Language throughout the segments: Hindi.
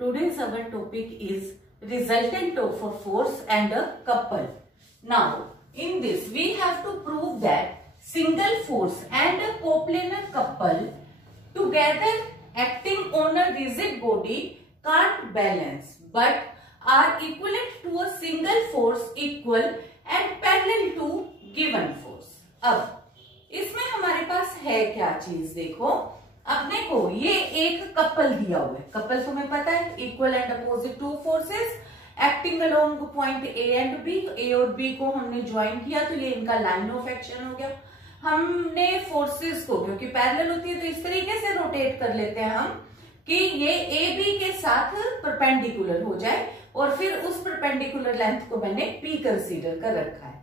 Today's our topic is resultant of a force and a couple. Now, in this we have to prove that single force and a coplanar couple together acting on a rigid body can't balance but are equivalent to a single force equal and parallel to given force. अब इसमें हमारे पास है क्या चीज, देखो अपने को ये एक कपल दिया हुआ है। कपल तुम्हें पता है, equal and opposite two forces acting along point A and B. A और बी को हमने ज्वाइन किया तो ये इनका लाइन ऑफ एक्शन हो गया। हमने फोर्सेस को, क्योंकि पैरेलल होती है तो इस तरीके से रोटेट कर लेते हैं हम कि ये ए बी के साथ परपेंडिकुलर हो जाए और फिर उस परपेंडिकुलर लेंथ को मैंने पी कंसीडर कर रखा है।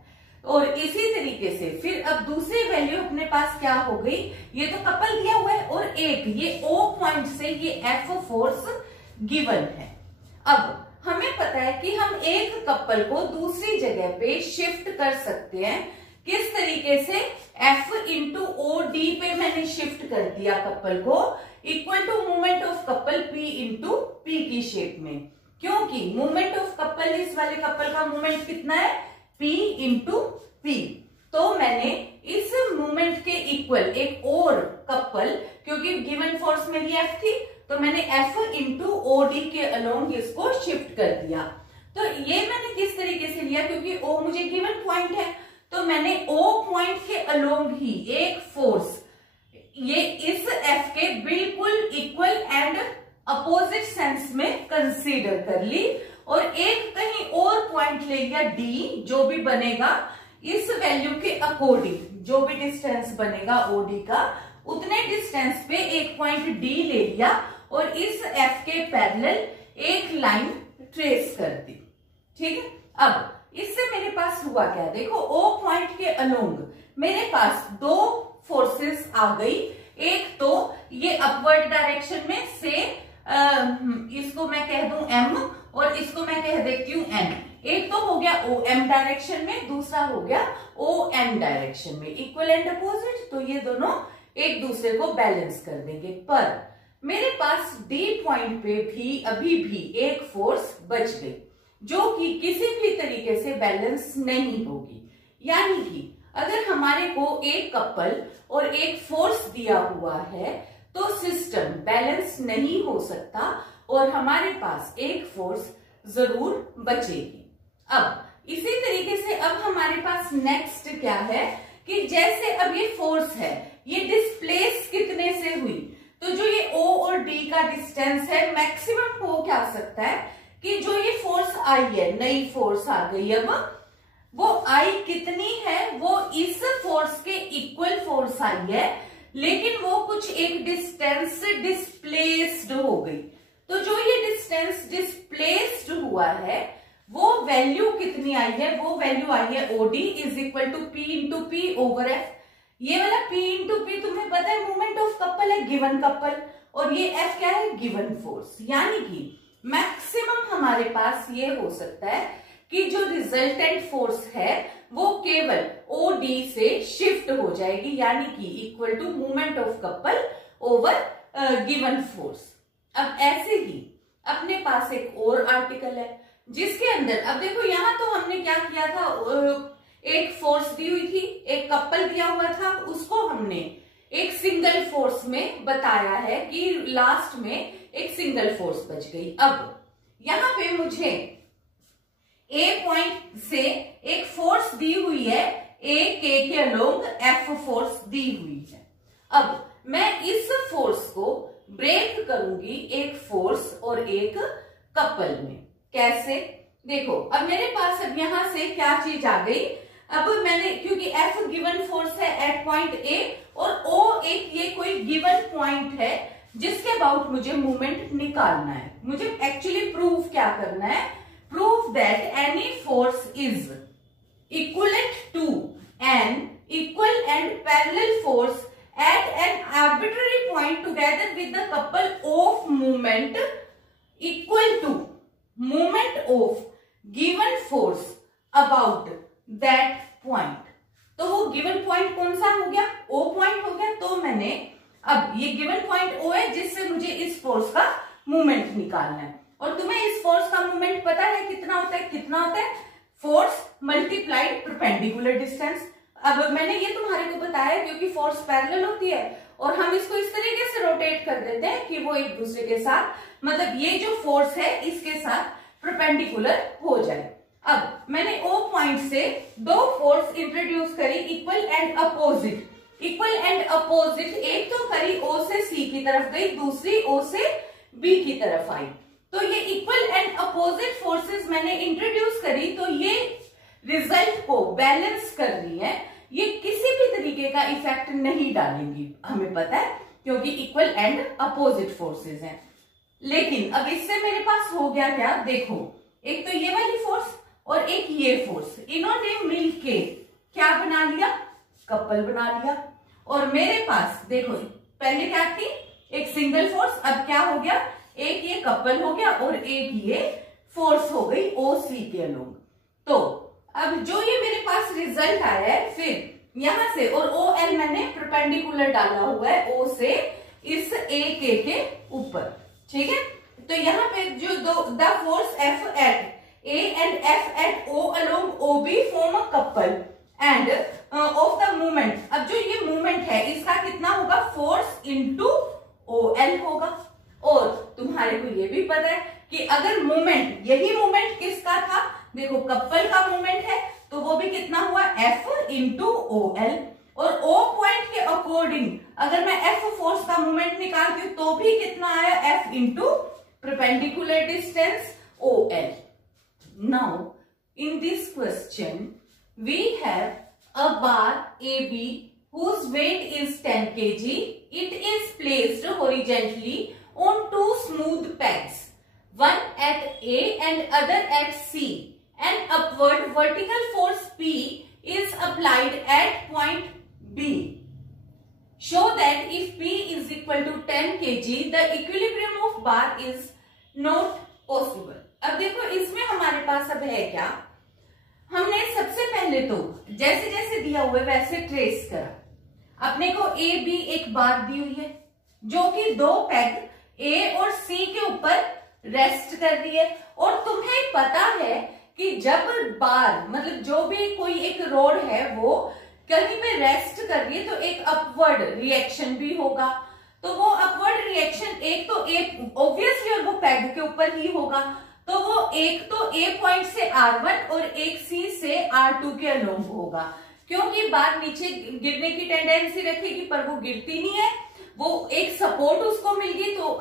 और इसी तरीके से फिर अब दूसरी वैल्यू अपने पास क्या हो गई, ये तो कपल दिया हुआ है और एक ये ओ पॉइंट से ये एफ फोर्स गिवन है। अब हमें पता है कि हम एक कपल को दूसरी जगह पे शिफ्ट कर सकते हैं। किस तरीके से, एफ इंटू ओ डी पे मैंने शिफ्ट कर दिया कपल को, equal to movement of couple P into P की शेप में। क्योंकि मूवमेंट ऑफ कपल, इस वाले कपल का मूवमेंट कितना है, P इंटू पी। तो मैंने इस मूवमेंट के इक्वल एक और कपल, क्योंकि गिवन फोर्स मेरी F थी तो मैंने F इंटू ओडी के अलोंग इसको शिफ्ट कर दिया। तो ये मैंने किस तरीके से लिया, क्योंकि O मुझे गिवन पॉइंट है तो मैंने O पॉइंट के अलोंग ही एक फोर्स ये इस F के बिल्कुल इक्वल एंड अपोजिट सेंस में कंसीडर कर ली और एक कहीं और पॉइंट ले लिया D, जो भी बनेगा इस वैल्यू के अकॉर्डिंग, जो भी डिस्टेंस बनेगा ओडी का उतने डिस्टेंस पे एक पॉइंट D ले लिया और इस F के पैरेलल एक लाइन ट्रेस कर दी। ठीक है, अब इससे मेरे पास हुआ क्या, देखो O पॉइंट के अलोंग मेरे पास दो फोर्सेस आ गई। एक तो ये अपवर्ड डायरेक्शन में से इसको मैं कह दूं M और इसको मैं कह देती हूं N। एक तो हो गया OM डायरेक्शन में, दूसरा हो गया ON डायरेक्शन में, इक्वल एंड अपोजिट, तो ये दोनों एक दूसरे को बैलेंस कर देंगे। पर मेरे पास D पॉइंट पे भी अभी भी एक फोर्स बच गई जो कि किसी भी तरीके से बैलेंस नहीं होगी। यानी कि अगर हमारे को एक कपल और एक फोर्स दिया हुआ है तो सिस्टम बैलेंस नहीं हो सकता और हमारे पास एक फोर्स जरूर बचेगी। अब इसी तरीके से अब हमारे पास नेक्स्ट क्या है कि जैसे अब ये फोर्स है, ये डिस्प्लेस कितने से हुई, तो जो ये O और D का डिस्टेंस है मैक्सिमम हो क्या सकता है कि जो ये फोर्स आई है, नई फोर्स आ गई, अब वो आई कितनी है, वो इस फोर्स के इक्वल फोर्स आई है, लेकिन वो कुछ एक डिस्टेंस से डिस्प्लेस्ड हो गई। तो जो ये डिस्टेंस डिस्प्लेस्ड हुआ है वो वैल्यू कितनी आई है, वो वैल्यू आई है OD is equal to P into P over F। ये वाला P इंटू पी तुम्हें पता है मूवमेंट ऑफ कपल है, गिवन कपल, और ये F क्या है, गिवन फोर्स। यानी कि मैक्सिमम हमारे पास ये हो सकता है कि जो रिजल्टेंट फोर्स है वो केवल OD से शिफ्ट हो जाएगी, यानी कि equal to movement of couple over given force. अब ऐसे ही अपने पास एक और आर्टिकल है जिसके अंदर, अब देखो यहां तो हमने क्या किया था, एक फोर्स दी हुई थी, एक कपल दिया हुआ था, उसको हमने एक सिंगल फोर्स में बताया है कि लास्ट में एक सिंगल फोर्स बच गई। अब यहां पे मुझे ए पॉइंट से एक फोर्स दी हुई है, ए के अलोंग एफ फोर्स दी हुई है। अब मैं इस फोर्स को ब्रेक करूंगी एक फोर्स और एक कपल में। कैसे, देखो अब मेरे पास अब यहां से क्या चीज आ गई, अब मैंने, क्योंकि F गिवन फोर्स है एट पॉइंट A और O एक ये कोई गिवन पॉइंट है जिसके अबाउट मुझे मूवमेंट निकालना है। मुझे एक्चुअली प्रूफ क्या करना है, proof that any force is equivalent to an equal and parallel force at an arbitrary point together with the couple of movement equal to movement of given force about that point। तो वो गिवन पॉइंट कौन सा हो गया, O पॉइंट हो गया। तो मैंने अब ये गिवन पॉइंट O है जिससे मुझे इस फोर्स का मूवमेंट निकालना है। और तुम्हें इस फोर्स का मोमेंट पता है कितना होता है? कितना होता है? Force multiplied perpendicular distance. अब मैंने ये तुम्हारे को बताया क्योंकि फोर्स पैरेलल होती है और हम इसको इस तरीके से रोटेट कर देते हैं कि वो एक दूसरे के साथ, मतलब ये जो फोर्स है इसके साथ परपेंडिकुलर हो जाए। अब मैंने O पॉइंट से दो फोर्स इंट्रोड्यूस करी, equal and opposite. Equal and opposite, एक तो करी O से C की तरफ गई, दूसरी O से B की तरफ आई। तो ये इक्वल एंड अपोजिट फोर्सेस मैंने इंट्रोड्यूस करी, तो ये रिजल्ट को बैलेंस कर रही है, ये किसी भी तरीके का इफेक्ट नहीं डालेंगी, हमें पता है, क्योंकि इक्वल एंड अपोजिट फोर्सेस हैं। लेकिन अब इससे मेरे पास हो गया क्या? देखो, एक तो ये वाली फोर्स और एक ये फोर्स, इन्होंने मिलके क्या बना लिया? कपल बना लिया। और मेरे पास देखो पहले क्या थी? एक सिंगल फोर्स, अब क्या हो गया? एक ये कपल हो गया और एक ये फोर्स हो गई OC के अलोंग। तो अब जो ये मेरे पास रिजल्ट आया है, फिर यहां से, और OL मैंने परपेंडिकुलर डाला हुआ है O से इस AK के ऊपर, ठीक है। तो यहाँ पे जो the force F at A and F at O along OB form a couple and of the moment, अब जो ये मूवमेंट है इसका कितना होगा? फोर्स इंटू OL होगा। और तुम्हारे को ये भी पता है कि अगर मूवमेंट, यही मूवमेंट किसका था? देखो कपल का मूवमेंट है, तो वो भी कितना हुआ? F into OL। और O पॉइंट के अकॉर्डिंग अगर मैं F फोर्स का मूवमेंट निकालती हूं तो भी कितना आया? F into perpendicular distance OL। Now in this question we have a bar AB whose weight is 10 kg. It is placed horizontally on two smooth pegs, one at A and other at C. An upward vertical force P is applied at point B. Show that if P is equal to 10 kg, the equilibrium of bar is not possible. अब देखो इसमें हमारे पास अब है क्या? हमने सबसे पहले तो जैसे जैसे दिया हुआ है वैसे ट्रेस करा। अपने को A B एक बार दी हुई है जो कि दो पैग A और C के ऊपर रेस्ट कर रही है, और तुम्हें पता है कि जब बार, मतलब जो भी कोई एक रोड है वो कहीं पे रेस्ट कर रही है तो एक अपवर्ड रिएक्शन भी होगा। तो वो अपवर्ड रिएक्शन एक तो ऑब्वियसली और वो पैग के ऊपर ही होगा, तो वो एक तो A पॉइंट से R1 और एक C से R2 के अलोंग होगा। क्योंकि बार नीचे गिरने की टेंडेंसी रखेगी पर वो गिरती नहीं है, वो एक सपोर्ट उसको मिल गई, तो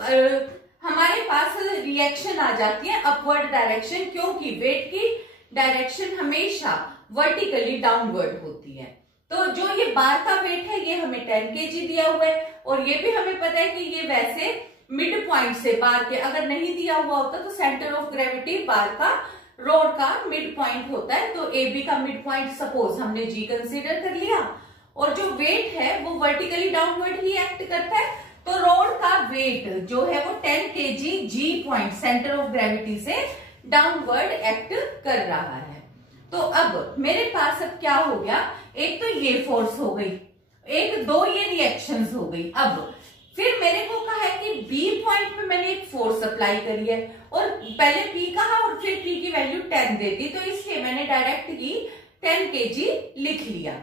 हमारे पास रिएक्शन आ जाती है अपवर्ड डायरेक्शन, क्योंकि वेट की डायरेक्शन हमेशा वर्टिकली डाउनवर्ड होती है। तो जो ये बार का वेट है ये हमें 10 kg दिया हुआ है, और ये भी हमें पता है कि ये वैसे मिड पॉइंट से बार के, अगर नहीं दिया हुआ होता तो सेंटर ऑफ ग्रेविटी बार का, रोड का मिड पॉइंट होता है, तो AB का मिड पॉइंट सपोज हमने G कंसीडर कर लिया, और जो वेट है वो वर्टिकली डाउनवर्ड ही एक्ट करता है, तो रोड का वेट जो है वो 10 kg G point centre of gravity से डाउनवर्ड एक्ट कर रहा है। तो अब मेरे पास अब क्या हो गया? एक तो ये फोर्स हो गई, एक दो ये रिएक्शंस हो गई। अब फिर मेरे को कहा है कि B पॉइंट पे मैंने एक फोर्स अप्लाई करी है, और पहले P कहा और फिर P की वैल्यू 10 देती, तो इसलिए मैंने डायरेक्ट ही 10 kg लिख लिया।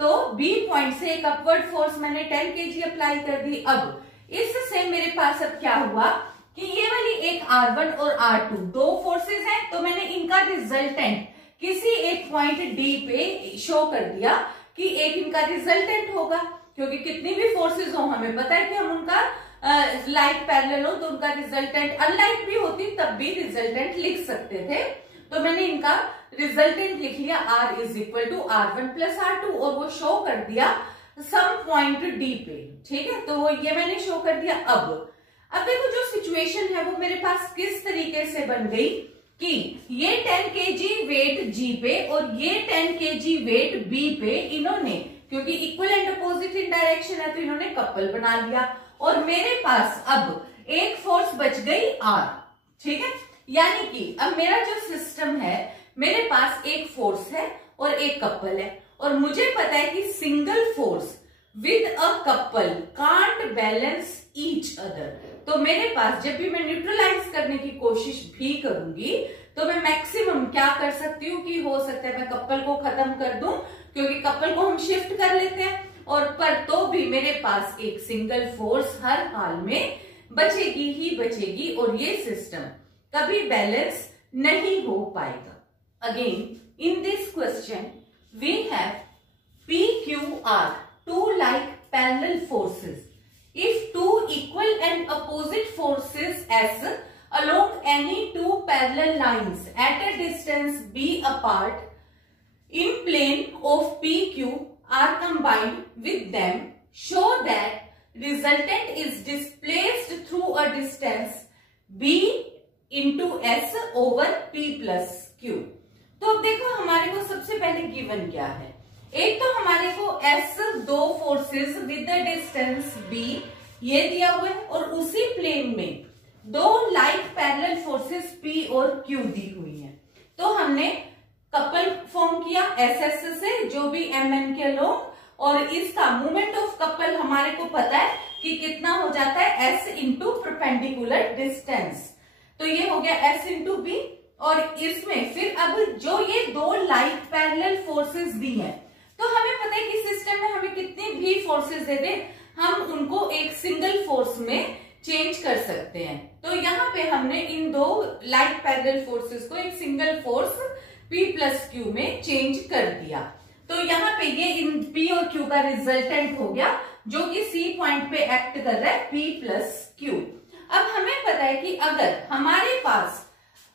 तो B पॉइंट से एक अपवर्ड फोर्स मैंने 10 kg अप्लाई कर दी। अब इससे मेरे पास अब क्या हुआ कि ये वाली एक R1 और R2 दो फोर्सेस हैं, तो मैंने इनका रिजल्टेंट किसी एक पॉइंट D पे शो कर दिया कि एक इनका रिजल्टेंट होगा, क्योंकि कितनी भी फोर्सेस हो हमें पता है कि हम उनका लाइक पैरेलल हो तो उनका रिजल्टेंट अनलाइक भी होती तब भी रिजल्टेंट लिख सकते थे। तो मैंने इनका रिजल्टेंट लिख लिया R is equal to R1 plus R2, और वो शो कर दिया सम पॉइंट D पे, ठीक है। तो वो ये मैंने शो कर दिया। अब देखो जो सिचुएशन है वो मेरे पास किस तरीके से बन गई कि ये 10 kg वेट G पे और ये 10 kg वेट B पे, इन्होंने क्योंकि equal and opposite in direction है तो इन्होंने कपल बना लिया, और मेरे पास अब एक फोर्स बच गई R, ठीक है। यानी कि अब मेरा जो सिस्टम है, मेरे पास एक फोर्स है और एक कपल है, और मुझे पता है कि single force with a couple can't balance each other. तो मेरे पास जब भी मैं न्यूट्रलाइज करने की कोशिश कोशिश भी करूंगी तो मैं मैक्सिमम क्या कर सकती हूँ कि हो सकता है मैं कपल को खत्म कर दूं, क्योंकि कपल को हम शिफ्ट कर लेते हैं, और पर तो भी मेरे पास एक सिंगल फोर्स हर हाल में बचेगी ही बचेगी और ये सिस्टम कभी बैलेंस नहीं हो पाएगा। Again in this question we have PQR, two like parallel forces. If two equal and opposite forces S along any two parallel lines at a distance B apart in plane of PQ are combined with them, show that resultant is displaced through a distance B into S over P plus Q. तो अब देखो हमारे को सबसे पहले गिवन क्या है। एक तो हमारे को S दो forces with the distance B ये दिया हुआ है, और उसी प्लेन में दो लाइक पैरेलल फोर्सेस P और Q दी हुई है। तो हमने कपल फॉर्म किया SS से, जो भी MN के लोग, और इसका मोमेंट ऑफ कपल हमारे को पता है कि कितना हो जाता है S इंटू परपेंडिकुलर डिस्टेंस। तो ये हो गया S इंटू B, और इसमें फिर अब जो ये दो लाइक पैरेलल फोर्सेस दी हैं, तो हमें पता है कि सिस्टम में हमें कितनी भी फोर्सेस दे दे हम उनको एक सिंगल फोर्स में चेंज कर सकते हैं। तो यहाँ पे हमने इन दो लाइक पैरेलल फोर्सेस को एक single force P plus Q में चेंज कर दिया। तो यहाँ पे ये इन P और Q का रिजल्टेंट हो गया, जो कि C पॉइंट पे एक्ट कर रहा है P प्लस Q। अब हमें पता है कि अगर हमारे पास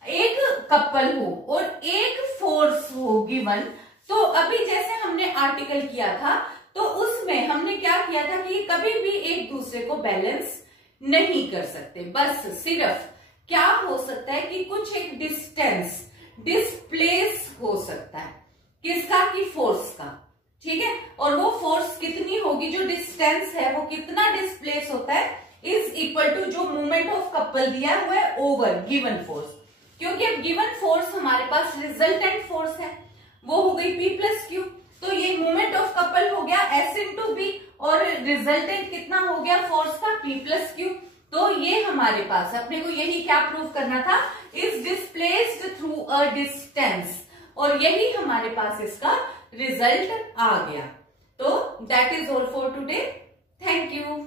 एक कपल हो और एक फोर्स हो गिवन, तो अभी जैसे हमने आर्टिकल किया था तो उसमें हमने क्या किया था कि कभी भी एक दूसरे को बैलेंस नहीं कर सकते, बस सिर्फ क्या हो सकता है कि कुछ एक डिस्टेंस डिस्प्लेस हो सकता है, किसका, की फोर्स का, ठीक है। और वो फोर्स कितनी होगी, जो डिस्टेंस है वो कितना डिस्प्लेस होता है, इज इक्वल टू जो मोमेंट ऑफ कपल दिया हुआ है ओवर गिवन फोर्स। क्योंकि अब गिवन फोर्स हमारे पास रिजल्टेंट फोर्स है, वो हो गई P प्लस Q, तो ये मोमेंट ऑफ कपल हो गया S इंटू B, और रिजल्टेंट कितना हो गया फोर्स का P प्लस Q। तो ये हमारे पास अपने को यही क्या प्रूव करना था, is displaced through a distance, और यही हमारे पास इसका रिजल्ट आ गया। तो that is all for today, thank you.